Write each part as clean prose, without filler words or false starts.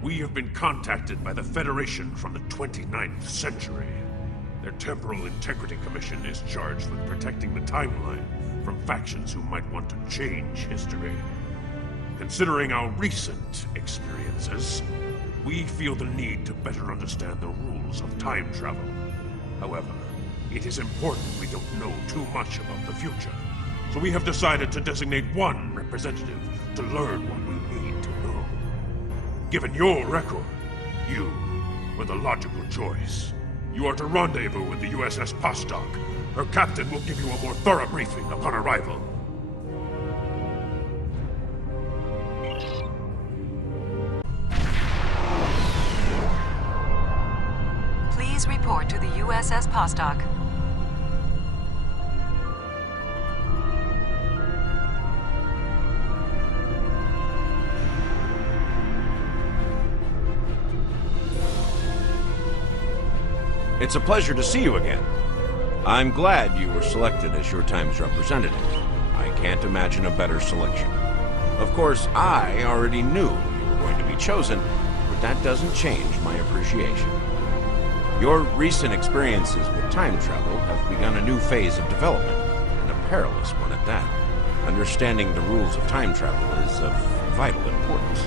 We have been contacted by the Federation from the 29th century. Their Temporal Integrity Commission is charged with protecting the timeline from factions who might want to change history. Considering our recent experiences, we feel the need to better understand the rules of time travel. However, it is important we don't know too much about the future, so we have decided to designate one representative to learn what we need to know. Given your record, you were the logical choice. You are to rendezvous with the USS Postok. Her captain will give you a more thorough briefing upon arrival. Please report to the USS Postok. It's a pleasure to see you again. I'm glad you were selected as your time's representative. I can't imagine a better selection. Of course, I already knew you were going to be chosen, but that doesn't change my appreciation. Your recent experiences with time travel have begun a new phase of development, and a perilous one at that. Understanding the rules of time travel is of vital importance.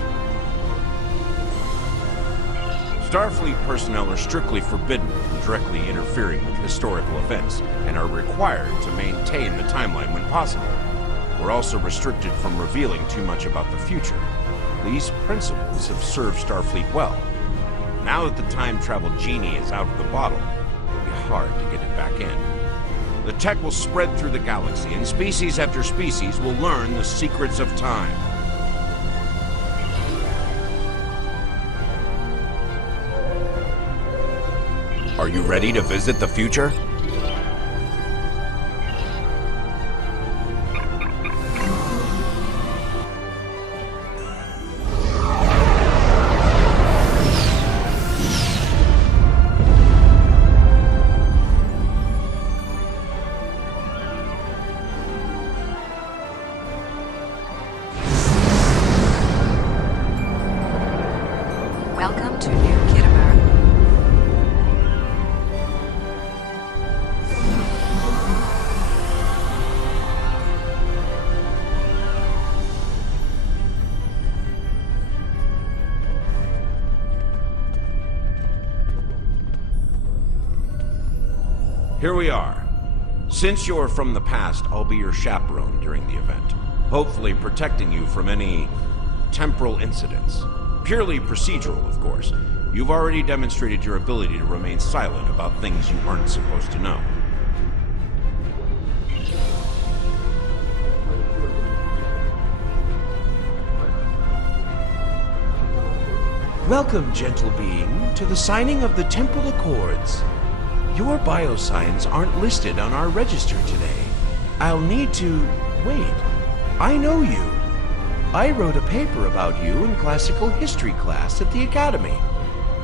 Starfleet personnel are strictly forbidden from directly interfering with historical events, and are required to maintain the timeline when possible. We're also restricted from revealing too much about the future. These principles have served Starfleet well. Now that the time travel genie is out of the bottle, it'll be hard to get it back in. The tech will spread through the galaxy, and species after species will learn the secrets of time. Are you ready to visit the future? Welcome to New Kittimer. Here we are. Since you're from the past, I'll be your chaperone during the event, hopefully protecting you from any temporal incidents. Purely procedural, of course. You've already demonstrated your ability to remain silent about things you aren't supposed to know. Welcome, gentle being, to the signing of the Temporal Accords. Your biosigns aren't listed on our register today. I'll need to... wait. I know you. I wrote a paper about you in classical history class at the Academy.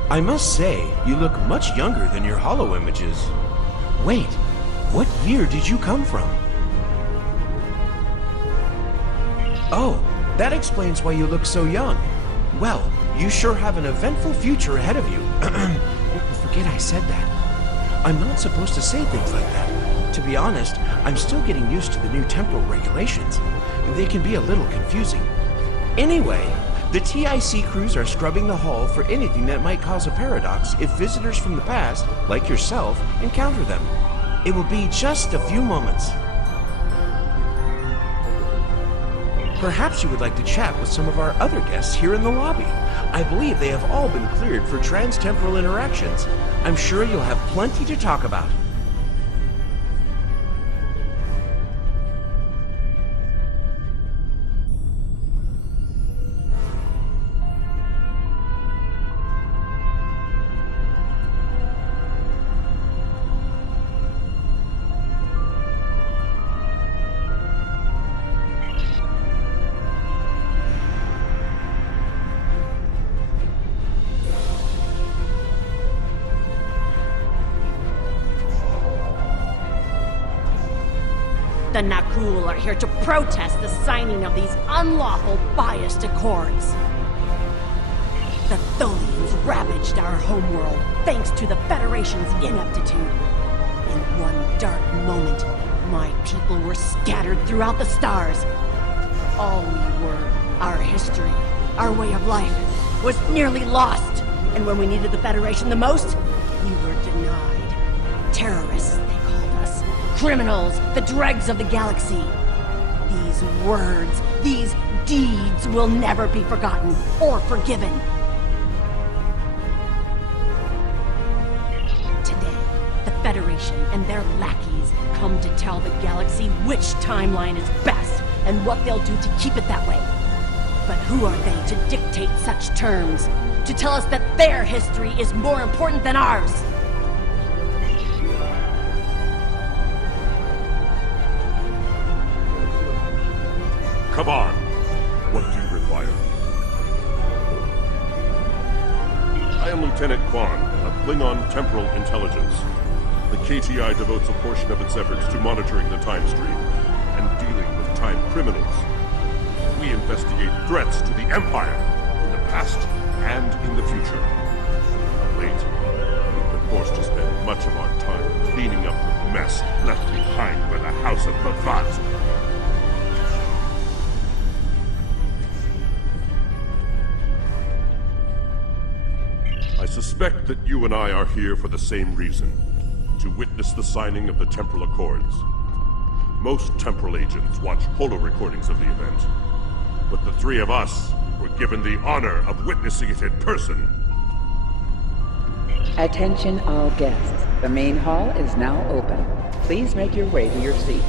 I must say, you look much younger than your holo images. Wait, what year did you come from? Oh, that explains why you look so young. Well, you sure have an eventful future ahead of you. Forget I said that. I'm not supposed to say things like that. To be honest, I'm still getting used to the new temporal regulations. They can be a little confusing. Anyway, the TIC crews are scrubbing the hull for anything that might cause a paradox if visitors from the past, like yourself, encounter them. It will be just a few moments. Perhaps you would like to chat with some of our other guests here in the lobby. I believe they have all been cleared for trans-temporal interactions. I'm sure you'll have plenty to talk about. The Nakul are here to protest the signing of these unlawful, biased accords. The Tholians ravaged our homeworld thanks to the Federation's ineptitude. In one dark moment, my people were scattered throughout the stars. All we were, our history, our way of life, was nearly lost. And when we needed the Federation the most, we were denied. Terrorists, they called us. Criminals, the dregs of the galaxy. These words, these deeds will never be forgotten or forgiven. Today, the Federation and their lackeys come to tell the galaxy which timeline is best and what they'll do to keep it that way. But who are they to dictate such terms? To tell us that their history is more important than ours? Come on. What do you require? I am Lieutenant Kwan of Klingon Temporal Intelligence. The KTI devotes a portion of its efforts to monitoring the time stream and dealing with time criminals. We investigate threats to the Empire in the past and in the future. Of late, we've been forced to spend much of our time cleaning up the mess left behind by the House of Bavat. I suspect that you and I are here for the same reason, to witness the signing of the Temporal Accords. Most Temporal agents watch holo-recordings of the event, but the three of us were given the honor of witnessing it in person. Attention all guests. The main hall is now open. Please make your way to your seats.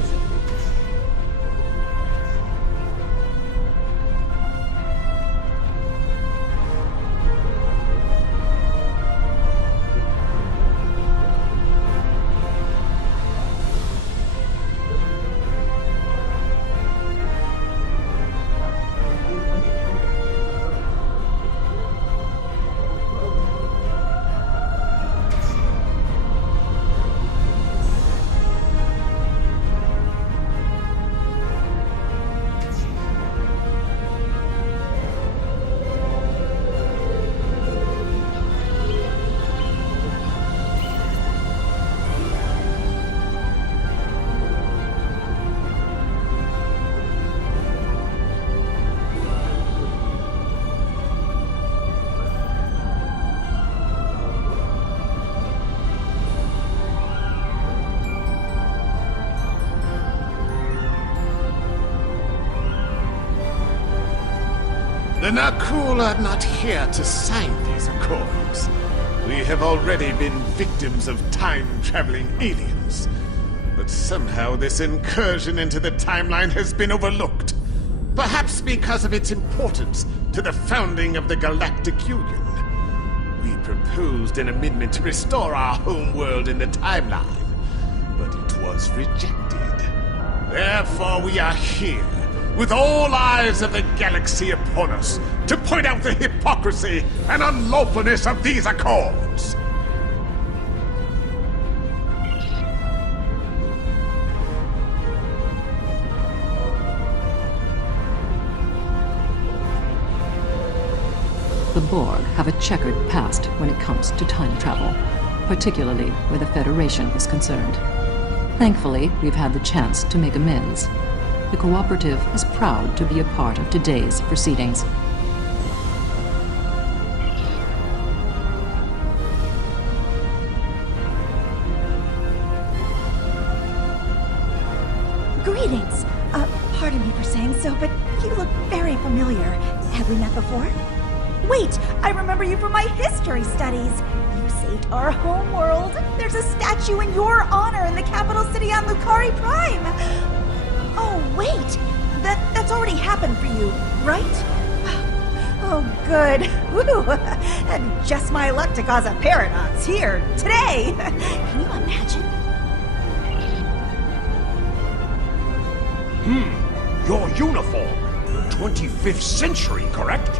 The Nakul are not here to sign these accords. We have already been victims of time-traveling aliens. But somehow this incursion into the timeline has been overlooked. Perhaps because of its importance to the founding of the Galactic Union. We proposed an amendment to restore our home world in the timeline, but it was rejected. Therefore we are here, with all eyes of the galaxy upon us, to point out the hypocrisy and unlawfulness of these accords. The Borg have a checkered past when it comes to time travel, particularly where the Federation is concerned. Thankfully, we've had the chance to make amends. The Cooperative is proud to be a part of today's proceedings. Greetings. Pardon me for saying so, but you look very familiar. Have we met before? Wait, I remember you from my history studies. You saved our home world. There's a statue in your honor in the capital city on Lucari Prime. Oh, wait. That's already happened for you, right? Oh, good. Woo! And just my luck to cause a paradox here, today. Can you imagine? Your uniform. 25th century, correct?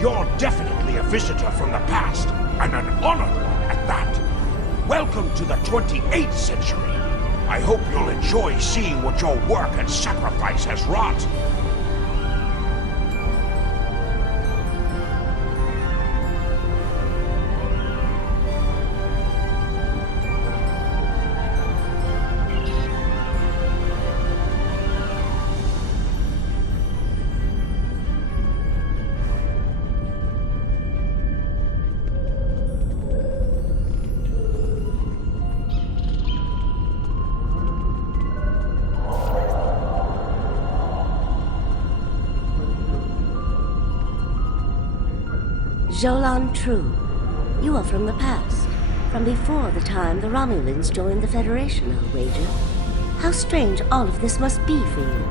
You're definitely a visitor from the past, and an honored one at that. Welcome to the 28th century. I hope you'll enjoy seeing what your work and sacrifice has wrought. Jolan True, you are from the past. From before the time the Romulans joined the Federation, I'll wager. How strange all of this must be for you.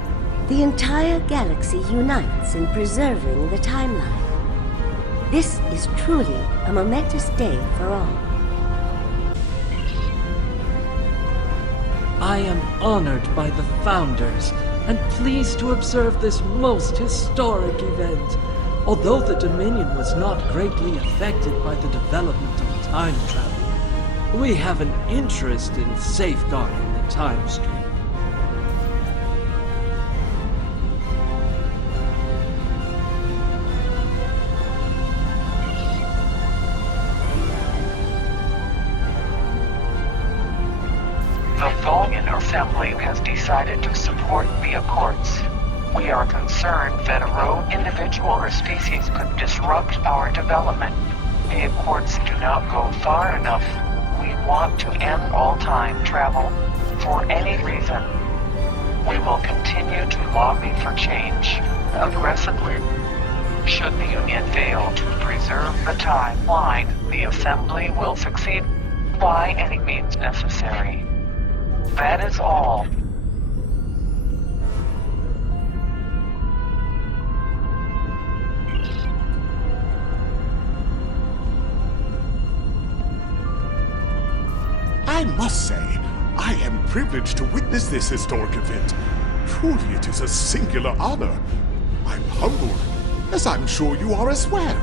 The entire galaxy unites in preserving the timeline. This is truly a momentous day for all. I am honored by the Founders, and pleased to observe this most historic event. Although the Dominion was not greatly affected by the development of time travel, we have an interest in safeguarding the time stream. The Vulcan Assembly has decided to support the Accords. We are concerned that a rogue individual or species could disrupt our development. The Accords do not go far enough. We want to end all time travel for any reason. We will continue to lobby for change aggressively. Should the Union fail to preserve the timeline, the Assembly will succeed by any means necessary. That is all. I must say, I am privileged to witness this historic event. Truly, it is a singular honor. I'm humbled, as I'm sure you are as well.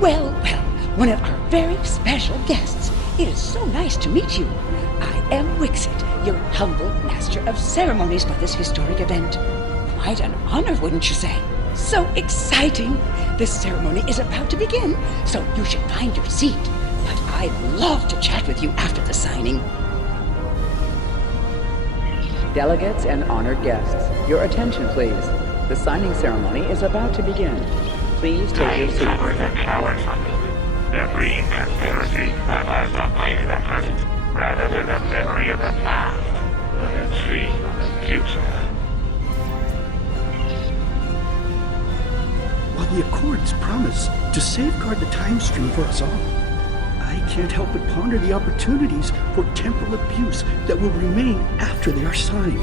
Well, one of our very special guests. It is so nice to meet you. I am Wixit, your humble master of ceremonies for this historic event. Quite an honor, wouldn't you say? So exciting! This ceremony is about to begin, so you should find your seat. But I'd love to chat with you after the signing. Delegates and honored guests, your attention please. The signing ceremony is about to begin. Please take your seats. The green conspiracy that has updated the present, rather than a memory of the past, but a dream of the future. While the Accords promise to safeguard the time stream for us all, I can't help but ponder the opportunities for temporal abuse that will remain after they are signed.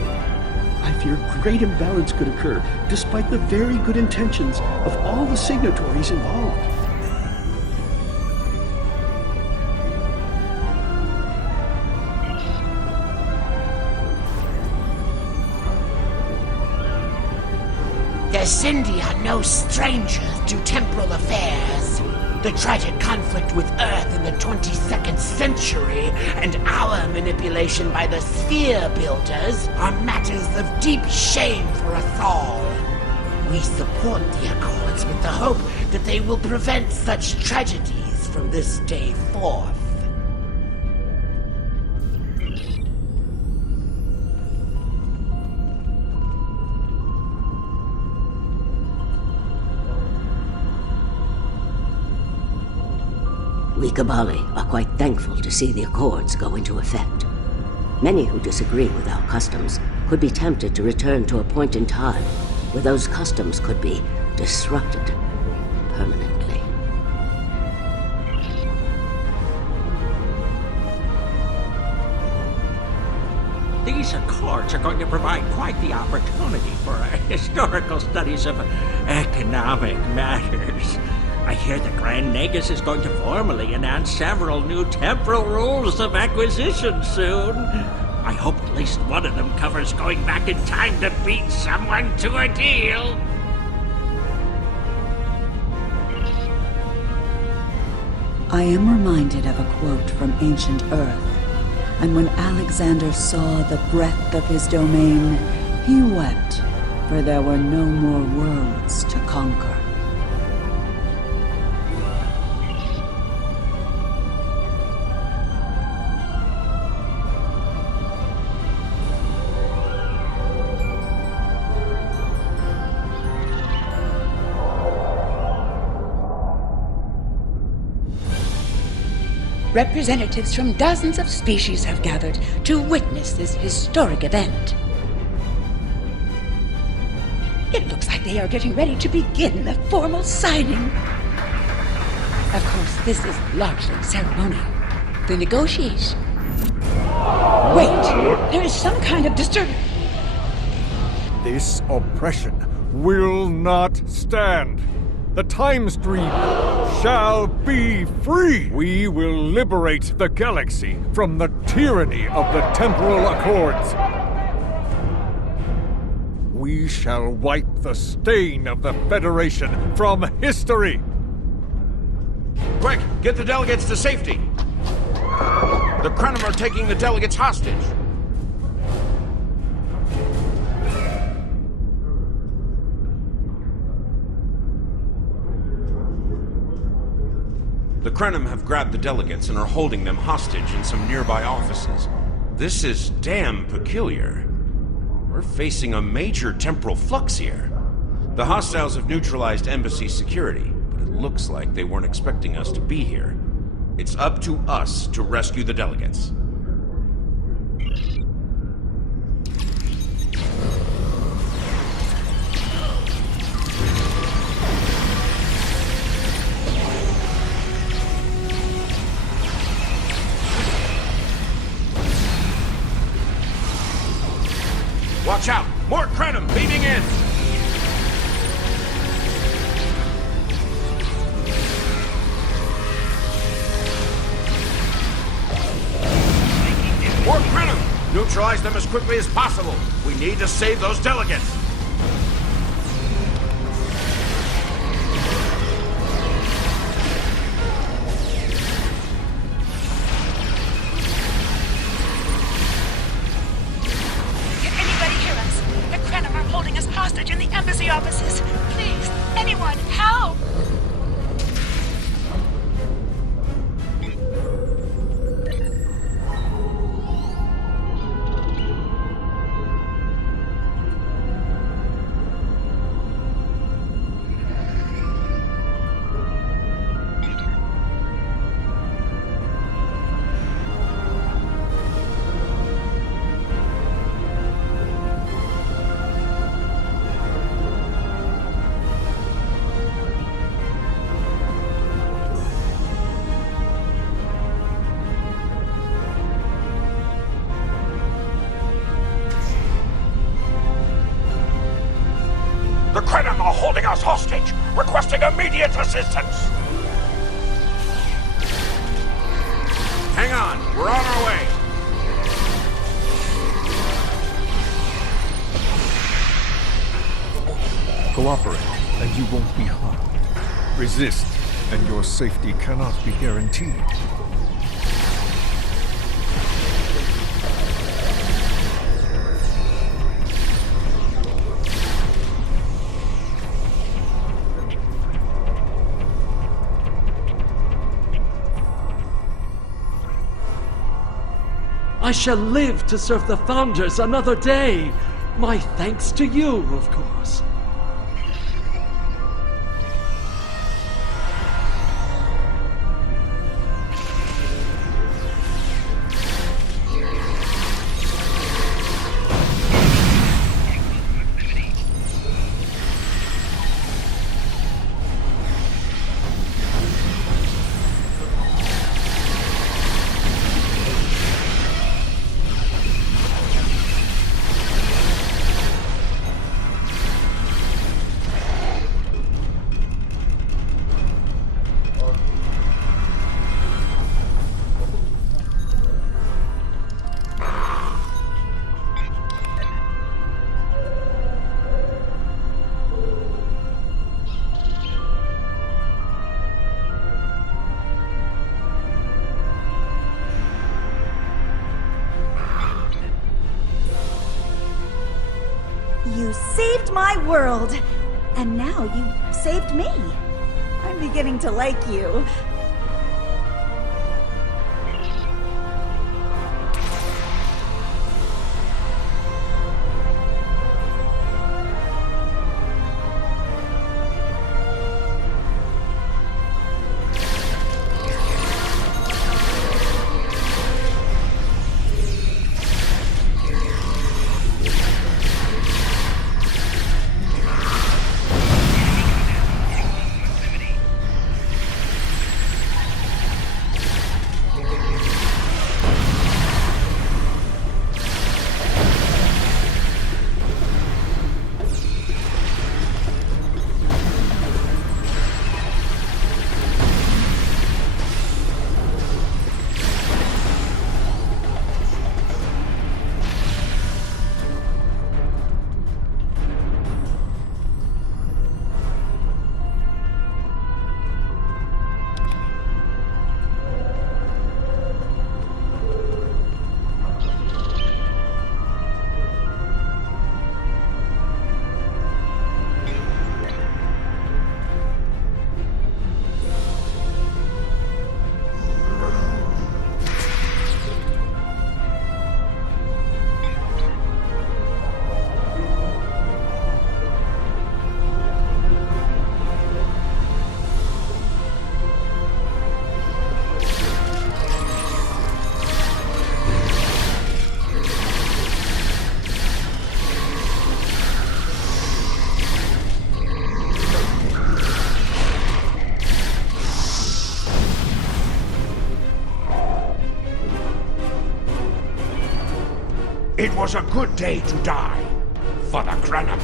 I fear great imbalance could occur, despite the very good intentions of all the signatories involved. The Sindhi are no strangers to temporal affairs. The tragic conflict with Earth in the 22nd century and our manipulation by the Sphere Builders are matters of deep shame for us all. We support the Accords with the hope that they will prevent such tragedies from this day forth. We Kabali are quite thankful to see the Accords go into effect. Many who disagree with our customs could be tempted to return to a point in time where those customs could be disrupted permanently. These Accords are going to provide quite the opportunity for historical studies of economic matters. I hear the Grand Nagus is going to formally announce several new temporal rules of acquisition soon. I hope at least one of them covers going back in time to beat someone to a deal. I am reminded of a quote from ancient Earth. And when Alexander saw the breadth of his domain, he wept, for there were no more worlds to conquer. representatives from dozens of species have gathered to witness this historic event. It looks like they are getting ready to begin the formal signing. Of course, this is largely ceremonial. The negotiation... Wait! There is some kind of disturbance. This oppression will not stand. The time stream shall be free. We will liberate the galaxy from the tyranny of the temporal accords. We shall wipe the stain of the Federation from history. Quick, get the delegates to safety. The Krenim are taking the delegates hostage. The Krenim have grabbed the delegates and are holding them hostage in some nearby offices. This is damn peculiar. We're facing a major temporal flux here. The hostiles have neutralized embassy security, but it looks like they weren't expecting us to be here. It's up to us to rescue the delegates. Watch out! More Krenim beaming in! More Krenim! Neutralize them as quickly as possible. We need to save those delegates. Can anybody hear us? The Krenim are holding us hostage in the embassy offices. Please, anyone, help! The Krenim are holding us hostage, requesting immediate assistance. Hang on, we're on our way. Cooperate, and you won't be harmed. Resist, and your safety cannot be guaranteed. I shall live to serve the Founders another day. My thanks to you, of course. You saved my world! And now you saved me. I'm beginning to like you. was a good day to die. For the Krenim.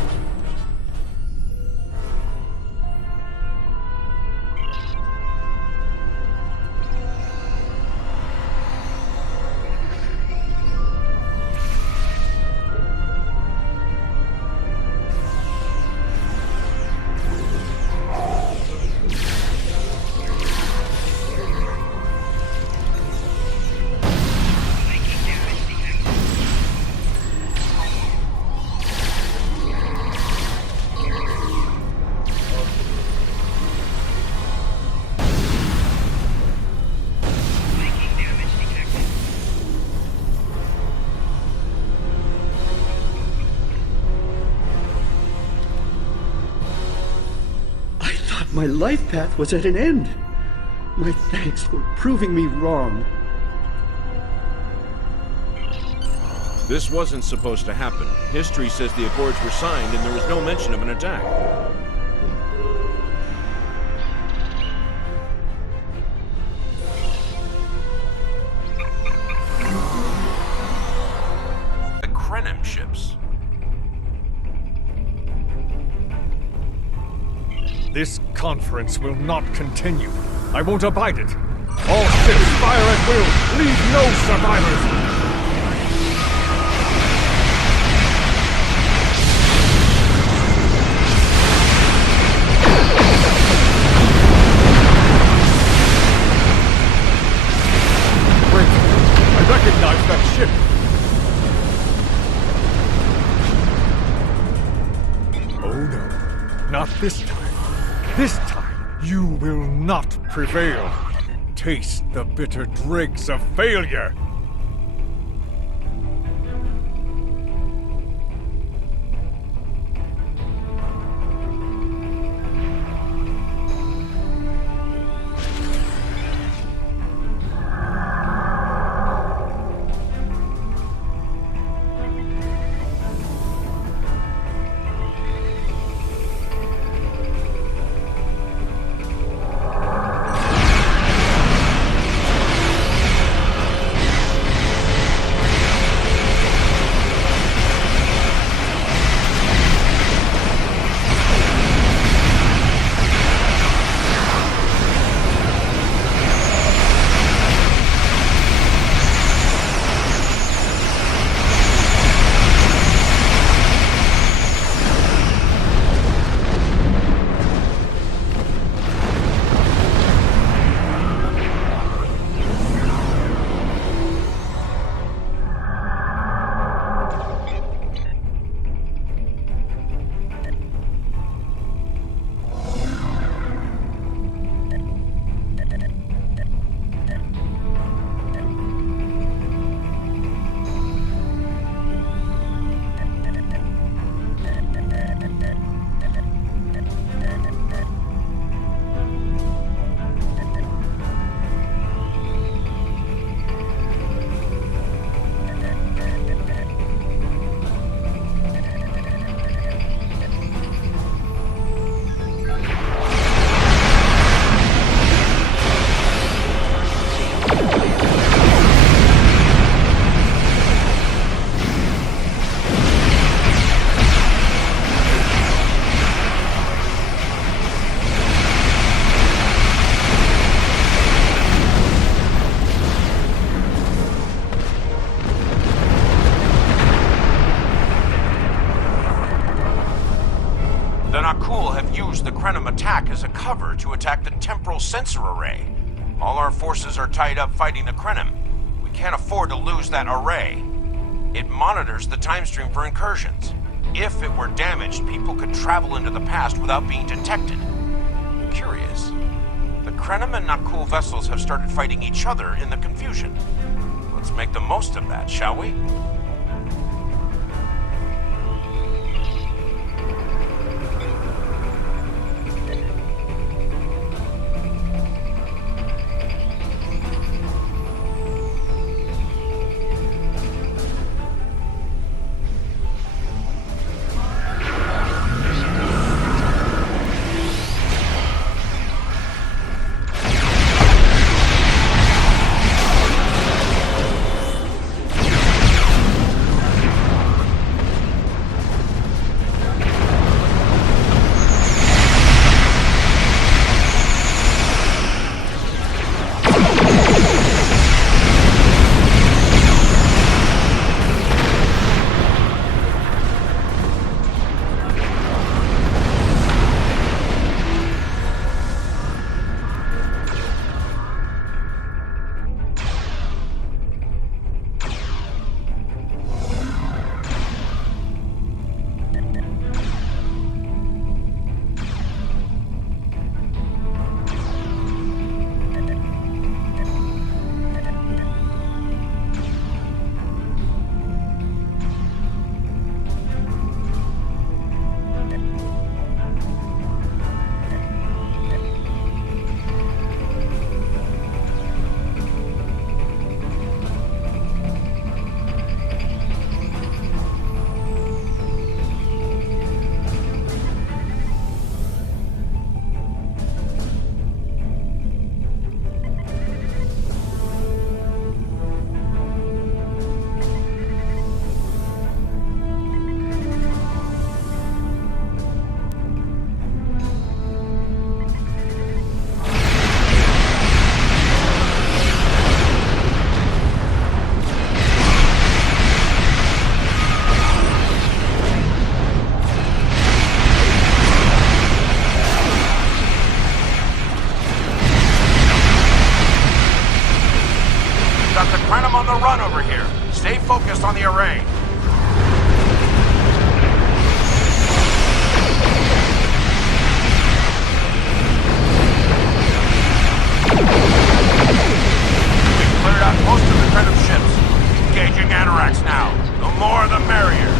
My life path was at an end. My thanks for proving me wrong. This wasn't supposed to happen. History says the Accords were signed and there was no mention of an attack. The Krenim ships. This conference will not continue. I won't abide it. All ships fire at will. Leave no survivors. Wait, I recognize that ship. Oh no, not this time. This time, you will not prevail. Taste the bitter dregs of failure. The Krenim attack as a cover to attack the temporal sensor array. All our forces are tied up fighting the Krenim. We can't afford to lose that array. It monitors the time stream for incursions. If it were damaged, people could travel into the past without being detected. Curious. The Krenim and Nakul vessels have started fighting each other in the confusion. Let's make the most of that, shall we? focused on the array. We've cleared out most of the Krenim ships. Engaging Anoraks now. The more the merrier.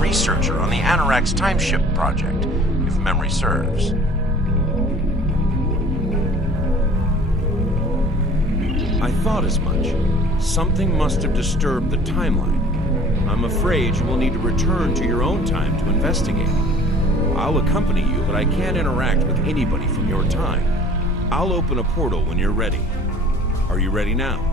Researcher on the Anorak's timeship project, if memory serves. I thought as much. Something must have disturbed the timeline. I'm afraid you will need to return to your own time to investigate. I'll accompany you, but I can't interact with anybody from your time. I'll open a portal when you're ready. Are you ready now?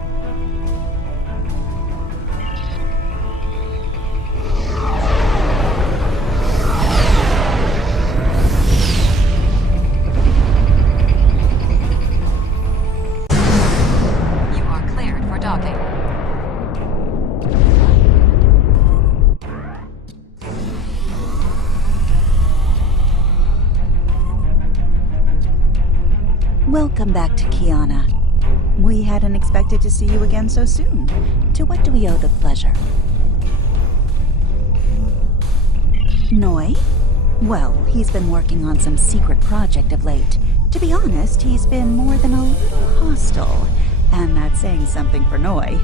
Welcome back to Kiana. We hadn't expected to see you again so soon. To what do we owe the pleasure? Noi? Well, he's been working on some secret project of late. To be honest, he's been more than a little hostile. And that's saying something for Noi.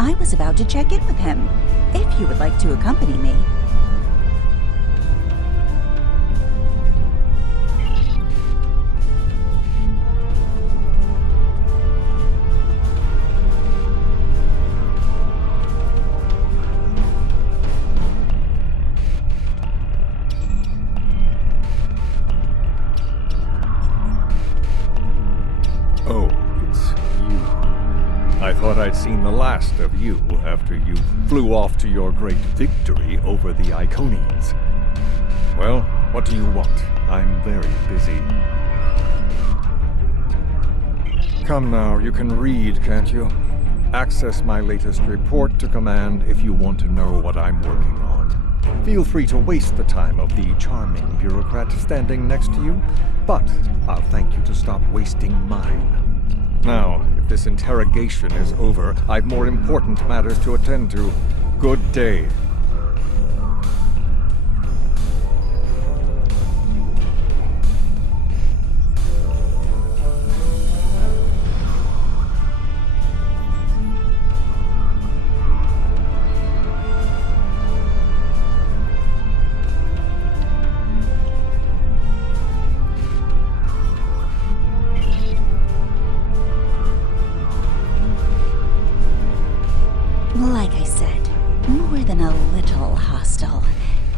I was about to check in with him, if you would like to accompany me. I'd seen the last of you after you flew off to your great victory over the Iconians. Well, what do you want? I'm very busy. Come now, you can read, can't you? Access my latest report to command if you want to know what I'm working on. Feel free to waste the time of the charming bureaucrat standing next to you, but I'll thank you to stop wasting mine. Now, if this interrogation is over, I've more important matters to attend to. Good day. Like I said, more than a little hostile.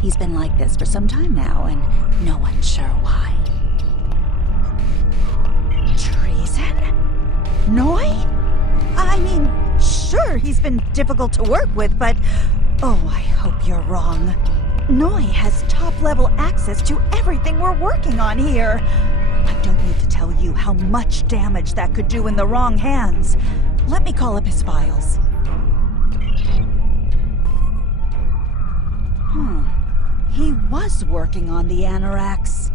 He's been like this for some time now, and no one's sure why. Treason? Noi? I mean, sure, he's been difficult to work with, but... Oh, I hope you're wrong. Noi has top-level access to everything we're working on here. I don't need to tell you how much damage that could do in the wrong hands. Let me call up his files. He was working on the Anoraks.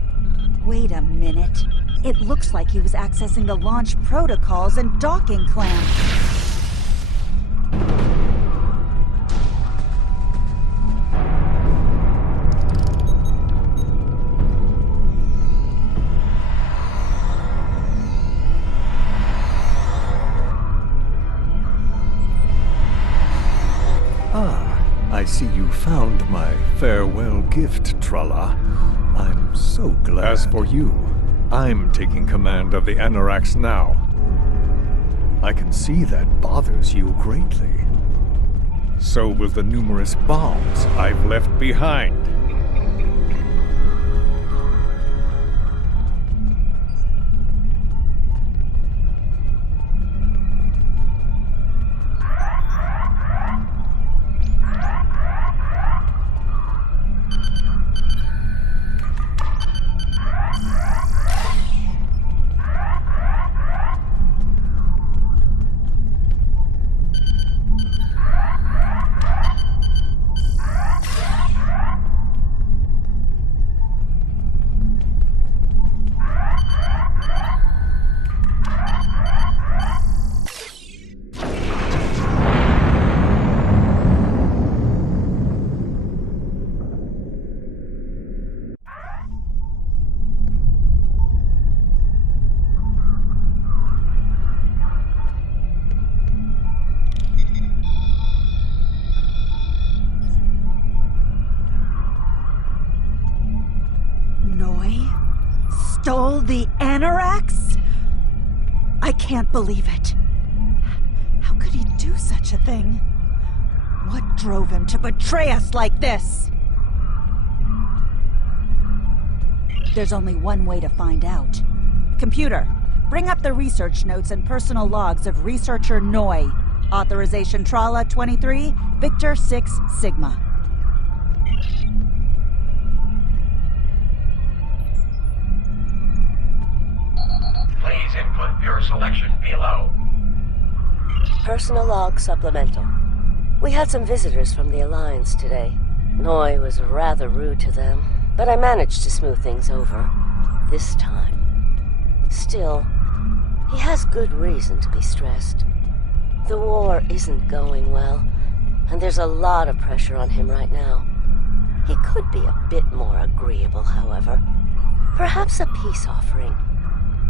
Wait a minute. It looks like he was accessing the launch protocols and docking clamps. I see you found my farewell gift, Tralla. I'm so glad. As for you, I'm taking command of the Anoraks now. I can see that bothers you greatly. So will the numerous bombs I've left behind. Stole the Anoraks? I can't believe it. How could he do such a thing? What drove him to betray us like this? There's only one way to find out. Computer, bring up the research notes and personal logs of researcher Noi. Authorization Tralla 23, Victor 6 Sigma. Please input your selection below. Personal log supplemental. We had some visitors from the Alliance today. Noi was rather rude to them, but I managed to smooth things over. This time. Still, he has good reason to be stressed. The war isn't going well, and there's a lot of pressure on him right now. He could be a bit more agreeable, however. Perhaps a peace offering.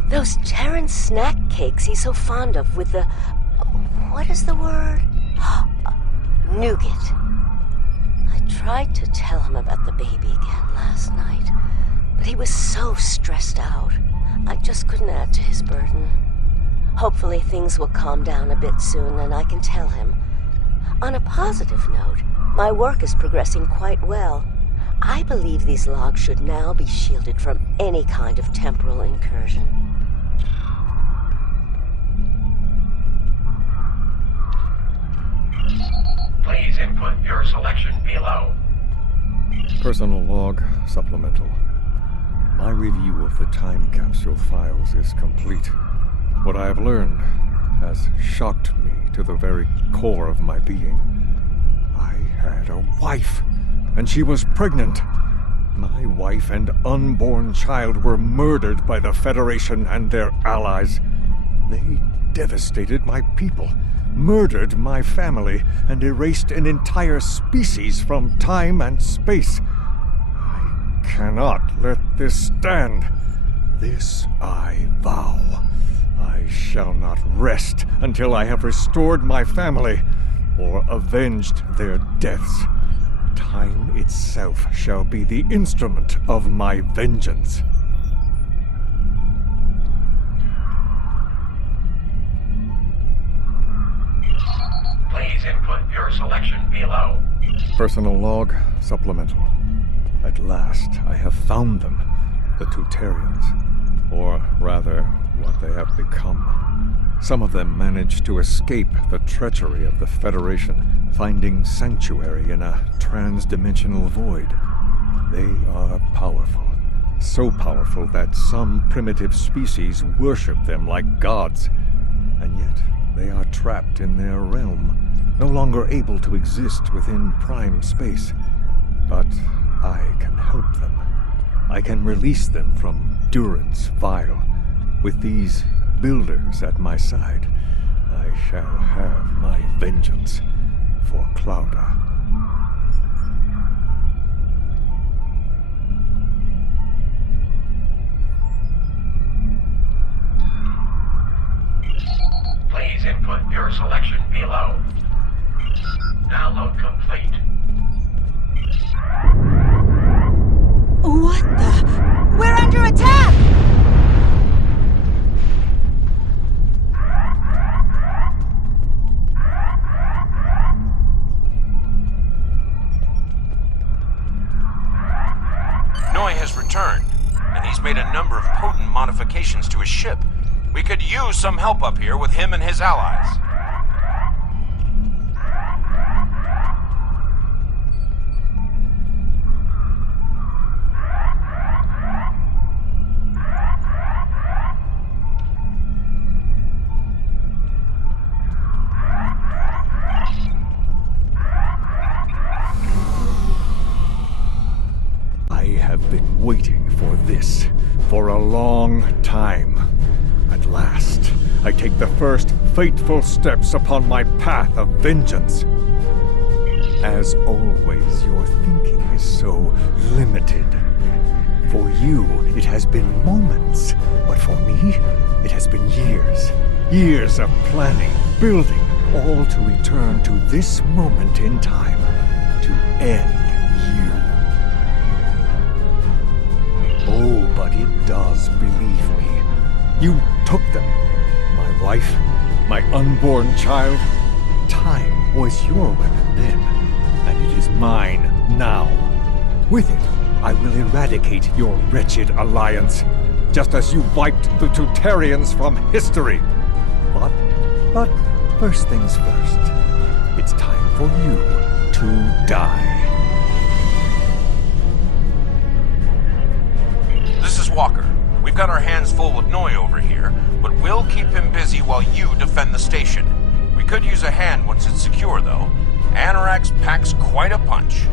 Those Terran snack cakes he's so fond of with the... what is the word? Nougat. I tried to tell him about the baby again last night, but he was so stressed out. I just couldn't add to his burden. Hopefully things will calm down a bit soon and I can tell him. On a positive note, my work is progressing quite well. I believe these logs should now be shielded from any kind of temporal incursion. Please input your selection below. Personal log supplemental. My review of the time capsule files is complete. What I have learned has shocked me to the very core of my being. I had a wife, and she was pregnant. My wife and unborn child were murdered by the Federation and their allies. They devastated my people, murdered my family, and erased an entire species from time and space. I cannot let this stand. This I vow. I shall not rest until I have restored my family or avenged their deaths. Time itself shall be the instrument of my vengeance. Please input your selection below. Personal log supplemental. At last, I have found them, the Tutarians. Or rather, what they have become. Some of them managed to escape the treachery of the Federation, finding sanctuary in a trans-dimensional void. They are powerful. So powerful that some primitive species worship them like gods. And yet, they are trapped in their realm, no longer able to exist within prime space. But I can help them. I can release them from Durance Vile. With these builders at my side, I shall have my vengeance for Clouda. Please input your selection below. Download complete. What the? We're under attack! Noi has returned, and he's made a number of potent modifications to his ship. We could use some help up here with him and his allies. I have been waiting for this for a long time. At last, I take the first fateful steps upon my path of vengeance. As always, your thinking is so limited. For you, it has been moments, but for me, it has been years. Years of planning, building, all to return to this moment in time, to end you. Oh, but it does, believe me. You took them. My wife, my unborn child. Time was your weapon then, and it is mine now. With it, I will eradicate your wretched alliance, just as you wiped the Tutarians from history. But first things first. It's time for you to die. This is Walker. We've got our hands full with Noi over here, but we'll keep him busy while you defend the station. We could use a hand once it's secure, though. Anorax packs quite a punch.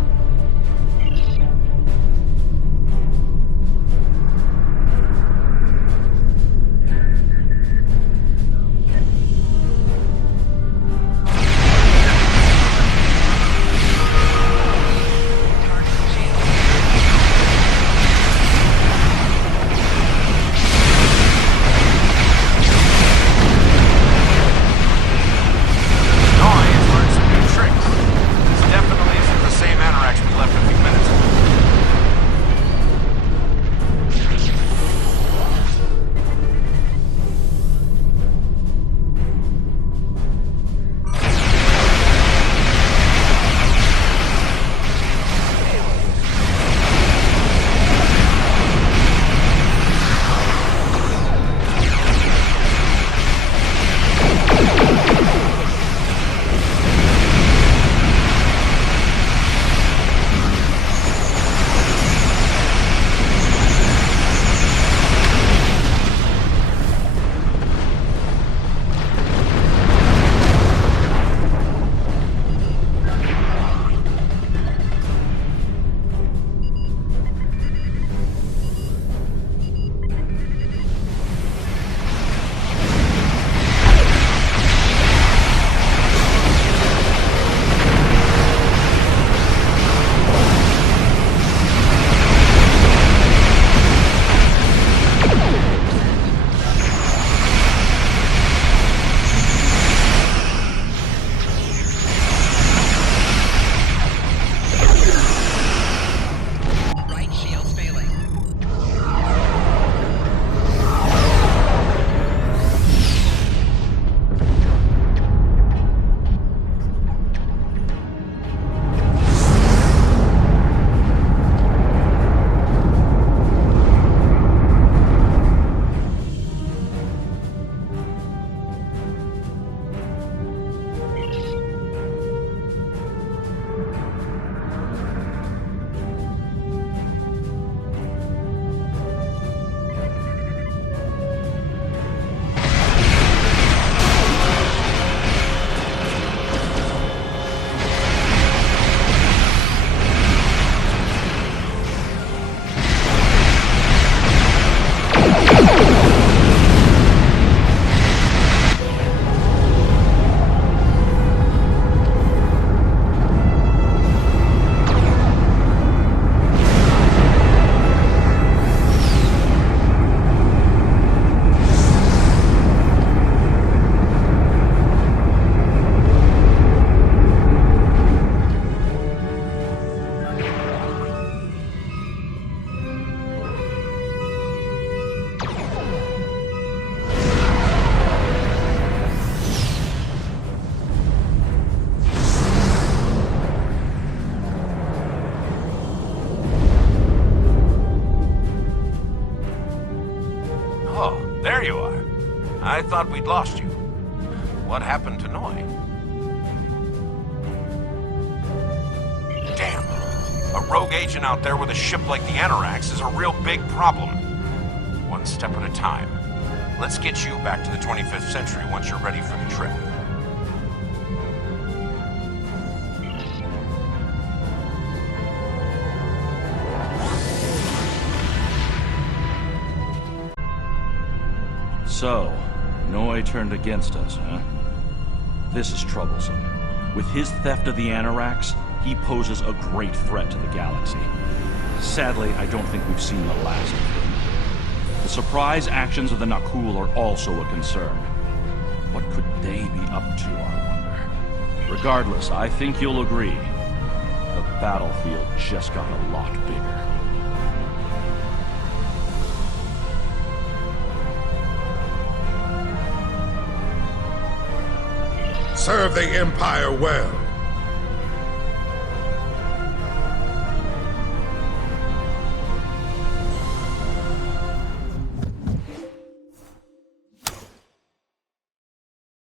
Noi has learned some new tricks. This definitely isn't the same Anorax Oh, there you are. I thought we'd lost you. What happened to Noi? Damn. A rogue agent out there with a ship like the Anorax is a real big problem. One step at a time. Let's get you back to the 25th century once you're ready for the trip. So, Noi turned against us, huh? This is troublesome. With his theft of the Anorax, he poses a great threat to the galaxy. Sadly, I don't think we've seen the last of him. The surprise actions of the Nakul are also a concern. What could they be up to, I wonder? Regardless, I think you'll agree. The battlefield just got a lot bigger. Serve the Empire well.